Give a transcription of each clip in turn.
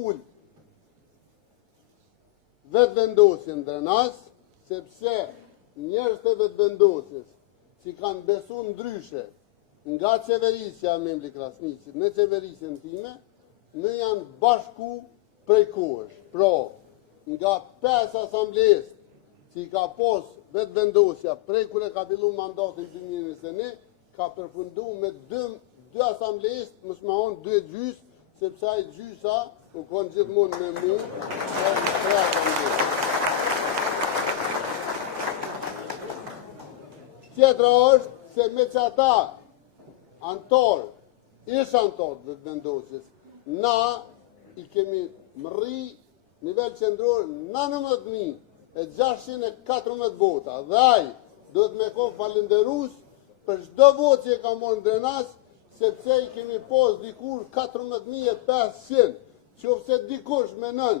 ullë vetëvendosjen Drenas, sepse njerëz të vetëvendosjes që kanë besu ndryshe nga qeverisja e Membri Krasniqit në qeverisjen time, në janë bashku prej kohësh. Pra, nga 5 asamblesë që i ka pos vetëvendosja prej kur e ka fillu mandatin 2021, ka përfundu me 2 asamblesë, mos më on 2 gjysë, sepse ai gjysa u konë gjithmonë me mu, tre asamblesë. Tjetra është se me që ata antarë, ish antarë dhe vendosjes, na i kemi mëri nivel qendror 19.614 vota. Dhe ai duhet me konë falenderus për çdo votë që e ka morë në Drenas, sepse i kemi pos dikur 14.500, qofse dikush menon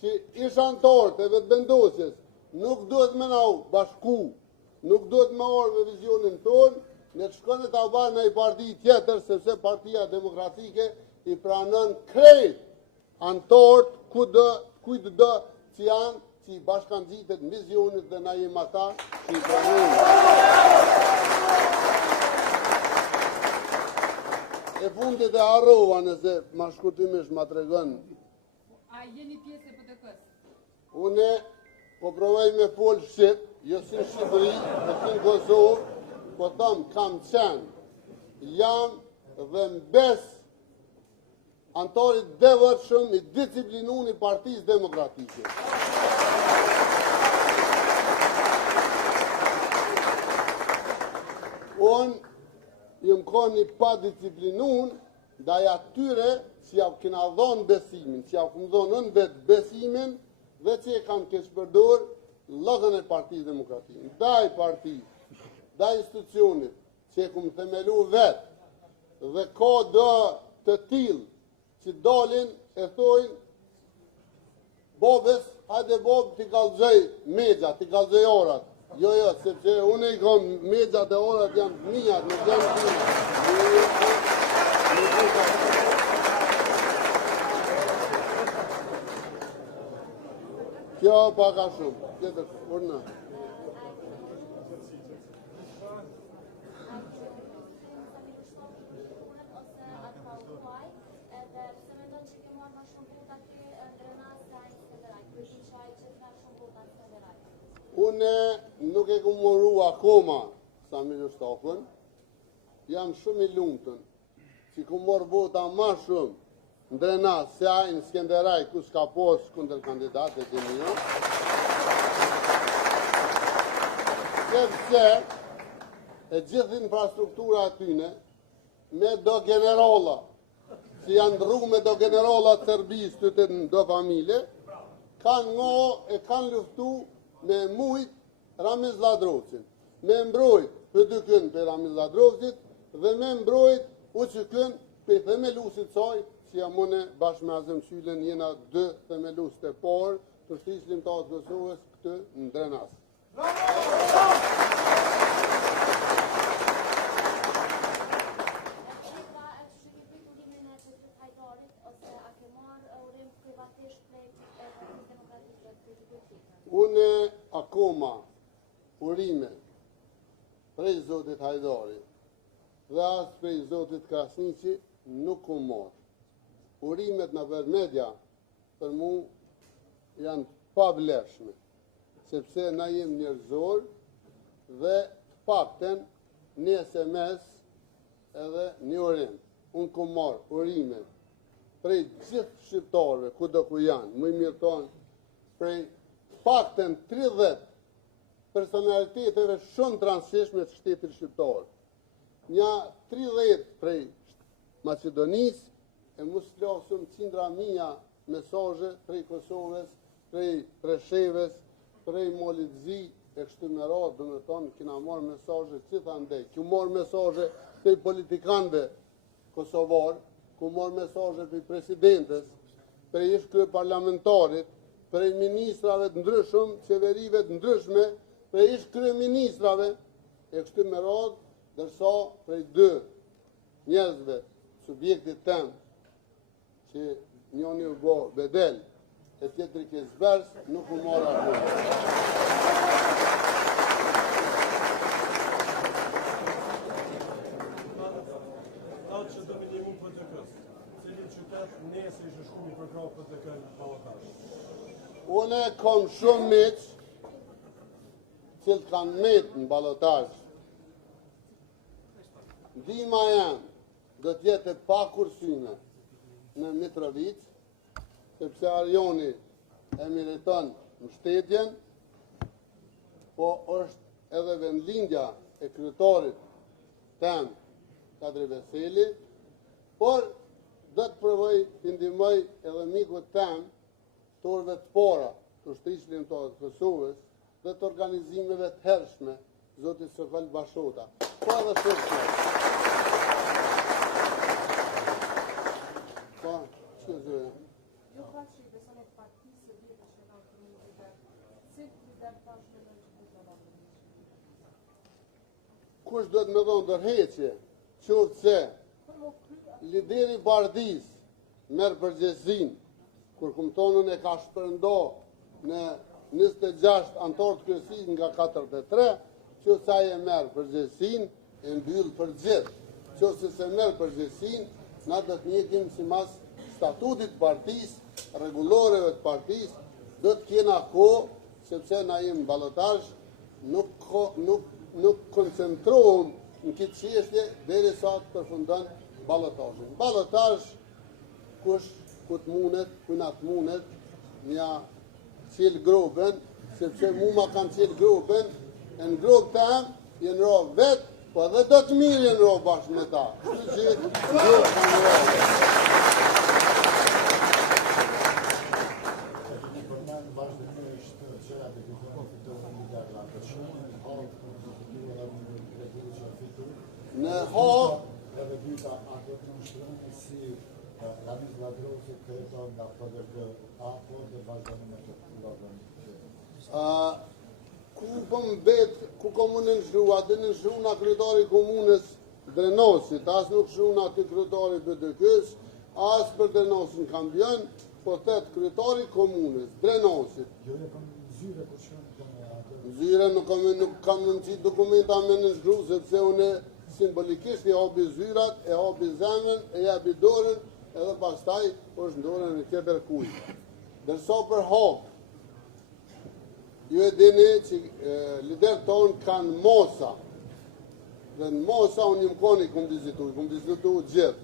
që ish antarët e vetëvendosjes nuk duhet me na bashku, nuk duhet me orë me vizionin tonë, në të shkone të avarë në i parti tjetër, sepse Partia Demokratike i pranon krejt antarët kujt do që janë që i bashkangjitet në vizionit dhe na jem ata që i pranojnë. E fundit e harrova nëse ma shkurtimisht ma tregon. A jeni pjesë e PDK-s? Une po provoj me fol shqip, jo si në Shqipëri, po si në Kosovë, po thëmë kam qenë, jam dhe mbes antarit devotshëm i disciplinun i Partisë Demokratike. Unë jëmë konë një pa disciplinun, ndaj atyre që ja kena dhonë besimin, që ja këmë dhonë në vetë besimin, dhe që e kam keshpërdor lëgën e Partisë Demokratike. Ndaj partisë, ndaj institucionit, që e këmë themelu vetë, dhe ka do të tilë, që dalin e thojnë, bobes, hajde bob t'i kalzoj megja, t'i kalzoj orat. Jo, sepse unë i kam mexhat e orat janë të mijat, nuk janë të Kjo paka shumë, tjetër, urna. Une nuk e ku moru akoma Samir Shtafën, jam shumë i lumëtën, që ku morë vota ma shumë në Drenas se ajë në Skenderaj ku s'ka posë kundër kandidatet e një, sepse e gjithë infrastruktura atyne me do generala, që janë ndru me do generala të Serbisë të të në do familje, kanë luftu me mujt Ramiz Ladrovcin, me mbrojt për dykën për Ramiz Ladrovcit dhe me mbrojt uqëkën për themelusit saj, që jam une bashkë me Azem Sylen jena 2 themelusit e parë të Shtisë Shqiptare të Kosovës këtë në Drenas. Une akoma urime prej Zotit Hajdari dhe asë prej Zotit Krasniqi nuk ku marë. Urimet në për media për mu janë pavlefshme, sepse na jem njerëzor dhe fakten një SMS edhe një urim. Unë ku marë urime prej gjithë shqiptarëve, ku do ku janë, më i mirë tonë, prej fakten 30 personaliteteve shumë transishme të shtetit shqiptarë. Nja 30 prej Macedonisë, e mu s'plasëm cindra mija mesaje prej Kosovës, prej Presheves, prej Molitzi, e kështu me radhë, dhe me tonë, kina marrë mesaje cita ndej. Ku marrë mesaje prej politikanëve kosovarë, ku marrë mesaje prej presidentes, prej ish krye parlamentarit, prej ministrave të ndryshëm, qeverive të ndryshme, prej ish krye ministrave, e kështu me radhë, dërsa prej 2 njerëzve, subjektit tem, që njoni u bo bedel, e tjetëri ke zbers, nuk u mora punë. Atë që do me ndihmu PTK-s, cili qytet nesër ishte shkumi për krahë PTK në ballotazh? Une kom shumë miq, cilë kanë met në balotazh. Ndihma janë do t'jetë e pakursyme në Mitrovic, sepse Arjoni e meriton mbështetjen, po është edhe vendlindja e kryetarit tem Kadri Veseli, por do të provoj të ndihmoj edhe mikut tem torëve të para të Shtrishtrin të Kosovës dhe të organizimeve të hershme, zoti Sokol Bashota. Po edhe shumë. Po, që zë? Jo pra që i beson e partisë së vjetë që kanë të një lider, si lider tash me në që të në Kush do të me dhonë dërheqje, qoftë se lideri Bardis merë përgjegjësinë, kur kumtonën e ka shpërndo në 26 antar të kryesis nga 43, që sa e merë përgjegjësinë, e mbyllë për gjithë. Që se merë përgjegjësinë, na do të njëjtim si mas statutit partisë, rregulloreve të partisë, do të kena kohë, sepse na jemi ballotazh, nuk koncentrohem në këtë çështje derisa të përfundon ballotazhin. Ballotazh kush ku të mundet, ku na të mundet, nja qilë groben, sepse mu ma kanë qilë groben, e në grobë tem, jenë ro vetë, po edhe do të mirë jenë ro bashkë me ta. Kështu që grobë kanë ro. Në hapë, edhe dyta, a do të nështroni si Ramiz Ladrosi kreton nga PDK, apo dhe vazhdojnë me të kullatën? Ku komunën zhrua, dhe në zhruna kryetari komunës Drenosit, as nuk zhruna të kryetari PDK-s, as për Drenosin kam bjën, po tëtë kryetari komunës Drenosit. Jo e kam zyre për shumë të me atë? Zyre nuk kam në qitë dokumenta me në zhru, sepse une simbolikisht e habi zyrat, e habi zemën, e jabi dorën, edhe pastaj është ndorën e tjetër kuj. Dërsa për hapë, ju e dini që lider tonë kanë mosa, dhe në mosa unë një mkoni këmë vizitu gjithë.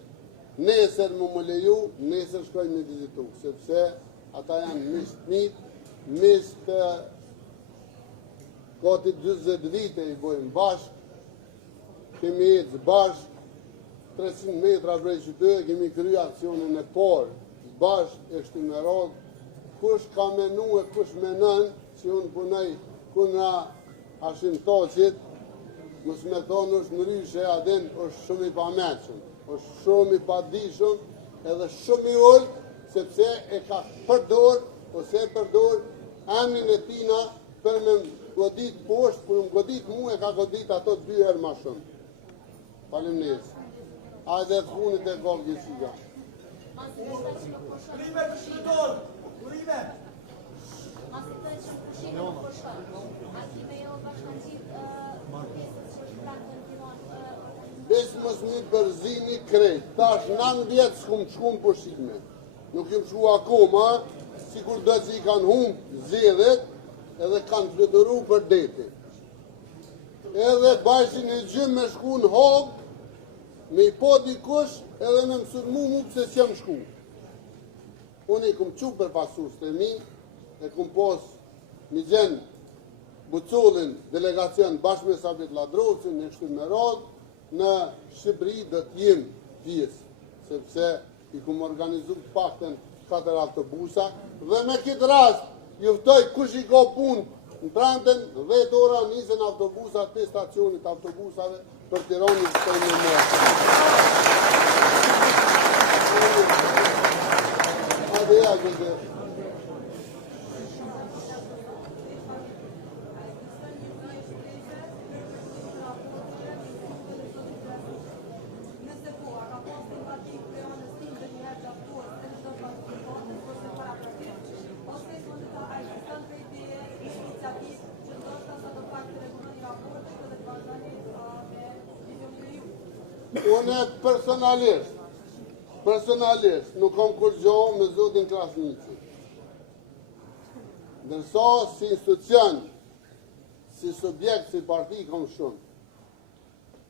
Nesër më leju, nesër shkoj me vizitu, sepse ata janë misht njët, misht gati 20 vite i bojmë bashkë, kemi jetë bashkë, 300 metra prej qytetit, kemi kryer aksionin e parë, bashkë e kështu me radhë. Kush ka menu e kush menon që unë punoj kundra Hashim Thaçit, mos me thonë është ndryshe, adin është shumë i pamendshëm, është shumë i padijshëm, edhe shumë i ullë, sepse e ka përdor, ose e përdor emrin e tina për me godit poshtë, për më godit mu e ka godit ato 2 herë ma shumë. Faleminderit. Hajde të punit e gol gjësia. Urime të shkëtor! Urime! Masi të që pushime në përshën, ati me jo bashkan qitë pjesët që është prakë në timon. Besë mos një përzimi krejt. Tash 9 vjetë s'kum pushime. Nuk jem shku akoma, si kur do që i kanë humbë zedhet, edhe kanë fluturu për deti. Edhe bashkën e gjymë me shku në hogë, me i po dikush edhe me mësurmu mu pëse s'jam shku. Unë i kum qu për pasus të mi, e kum pos një gjenë Bucullin delegacion bashkë me Sabit Ladrosin, në kështu me radhë, në Shqipëri dhe t'jem pjesë, sepse i kum organizu të pakten 4 autobusa, dhe me këtë rast, juftoj kush i ka punë në pranden, 10 ora nisen autobusat të stacionit autobusave, për Tiranën të në mërë. Ade ja këtë. Nëse po, a ka pas simpati këtë anës tim dhe një herë gjaftuar, dhe në do të Unë personalisht nuk kam kur gjohë me zotin Krasniqi. Ndërsa si institucion, si subjekt, si parti kam shumë.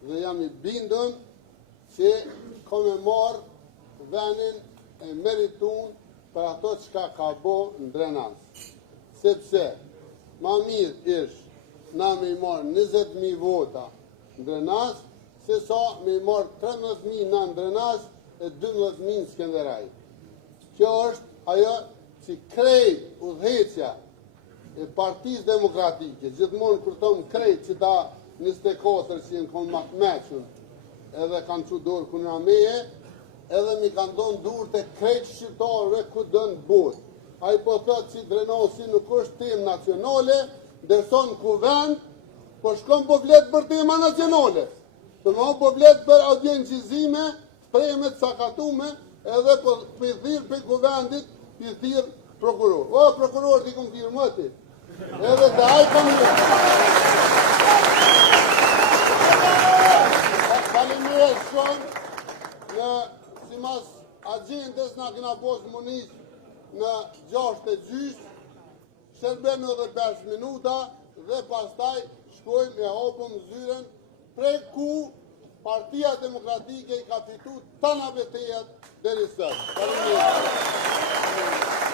Dhe jam i bindën që kam e marrë venin e meritun për ato çka ka bo në Drenas. Sepse ma mirë ish na me i marrë 20.000 vota në Drenas, se sa me i marrë 13.000 në Drenas e 12.000 në Skenderaj. Kjo është ajo që krejt udhëheqja e Partisë Demokratike, gjithmonë kur thonë krejt që ta 24 që jenë konë makmeqën, edhe kanë që dorë kuna meje, edhe mi kanë donë dur të krejt shqiptarëve ku dënë botë. A i po thëtë që Drenasi nuk është temë nacionale, ndërson kuvend, po shkon po vletë për tema nacionale. Të më po vletë për audiencizime, premet sakatume, edhe për thirë për kuvendit, për thirë prokuror. O, prokuror t'i kom thirë mëti. Edhe të ajë kom një. Faleminderit shumë në si mas agjendës na kena posë munis në 6:30, shërben edhe 5 minuta dhe pastaj shkojmë e hopëm zyren prej ku Partia Demokratike i ka fitu tana betejat deri sot. Faleminderit.